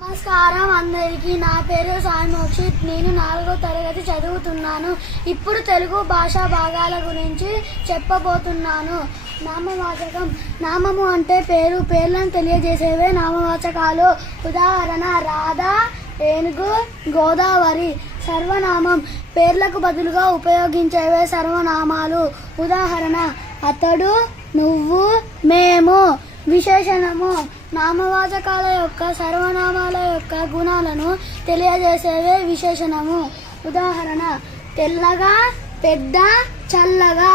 నమస్కారం అందరికీ. నా పేరు సాయి మోక్షిత్. నేను 4వ తరగతి చదువుతున్నాను. ఇప్పుడు తెలుగు భాషా భాగాల గురించి చెప్పబోతున్నాను. నామవాచకం. నామము అంటే పేరు. పేర్లను తెలియజేసేవే నామవాచకాలు. ఉదాహరణ రాధ, ఏనుగు, గోదావరి. సర్వనామం. పేర్లకు బదులుగా ఉపయోగించేవే సర్వనామాలు. ఉదాహరణ అతడు, నువ్వు, మేము. విశేషణము. నామవాచకాల యొక్క సర్వనామాల యొక్క గుణాలను తెలియజేసేవే విశేషణము. ఉదాహరణ తెల్లగా, పెద్ద, చల్లగా.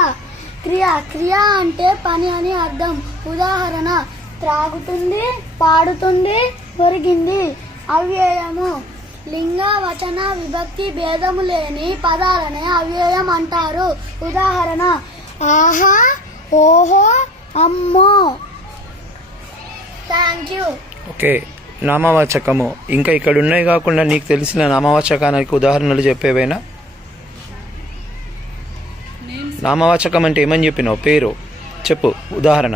క్రియ. క్రియ అంటే పని అని అర్థం. ఉదాహరణ త్రాగుతుంది, పాడుతుంది, ఒరిగింది. అవ్యయము. లింగ, వచన, విభక్తి భేదము లేని పదాలనే అవ్యయం అంటారు. ఉదాహరణ ఆహా, ఓహో, అమ్మో. Thank you. ఓకే, నామవాచకము. ఇంకా ఇక్కడ ఉన్నాయి కాకుండా నీకు తెలిసిన నామవాచకానికి ఉదాహరణలు చెప్పేవేనా? నామవాచకం అంటే ఏమని చెప్పినావు? పేరు చెప్పు, ఉదాహరణ.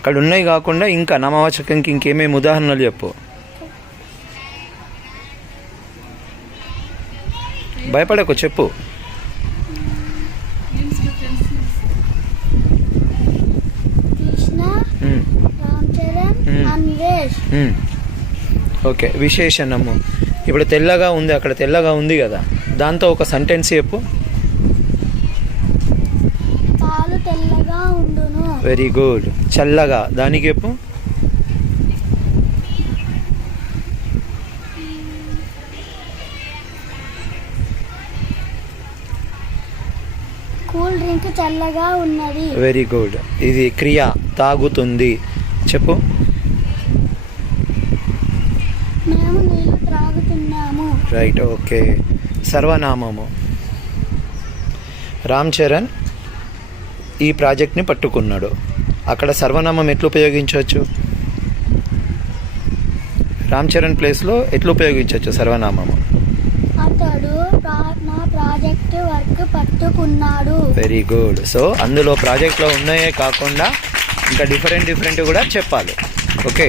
అక్కడ ఉన్నాయి కాకుండా ఇంకా నామవాచకంకి ఇంకేమేమి ఉదాహరణలు చెప్పు. భయపడకు, చెప్పు. ఓకే, విశేషణము. ఇప్పుడు తెల్లగా ఉంది, అక్కడ తెల్లగా ఉంది కదా, దాంతో ఒక సెంటెన్స్ చెప్పు. పాలు తెల్లగా ఉండును. Very good. చల్లగా, దానికి చెప్పు. కూల్ డ్రింక్ చల్లగా ఉన్నది. Very good. ఇది క్రియ, తాగుతుంది. చెప్పు. మేము నీళ్లు త్రాగుతున్నాము. రైట్. ఓకే. సర్వనామము. రామ్ చరణ్ ఈ ప్రాజెక్ట్ని పట్టుకున్నాడు. అక్కడ సర్వనామం ఎట్లా ఉపయోగించవచ్చు? రామ్ చరణ్ ప్లేస్లో ఎట్లా ఉపయోగించవచ్చు సర్వనామము? అతడు నా ప్రాజెక్ట్ వర్క్ పట్టుకున్నాడు. Very good. సో అందులో ప్రాజెక్ట్లో ఉన్నాయే కాకుండా ఇంకా డిఫరెంట్ కూడా చెప్పాలి. ఓకే.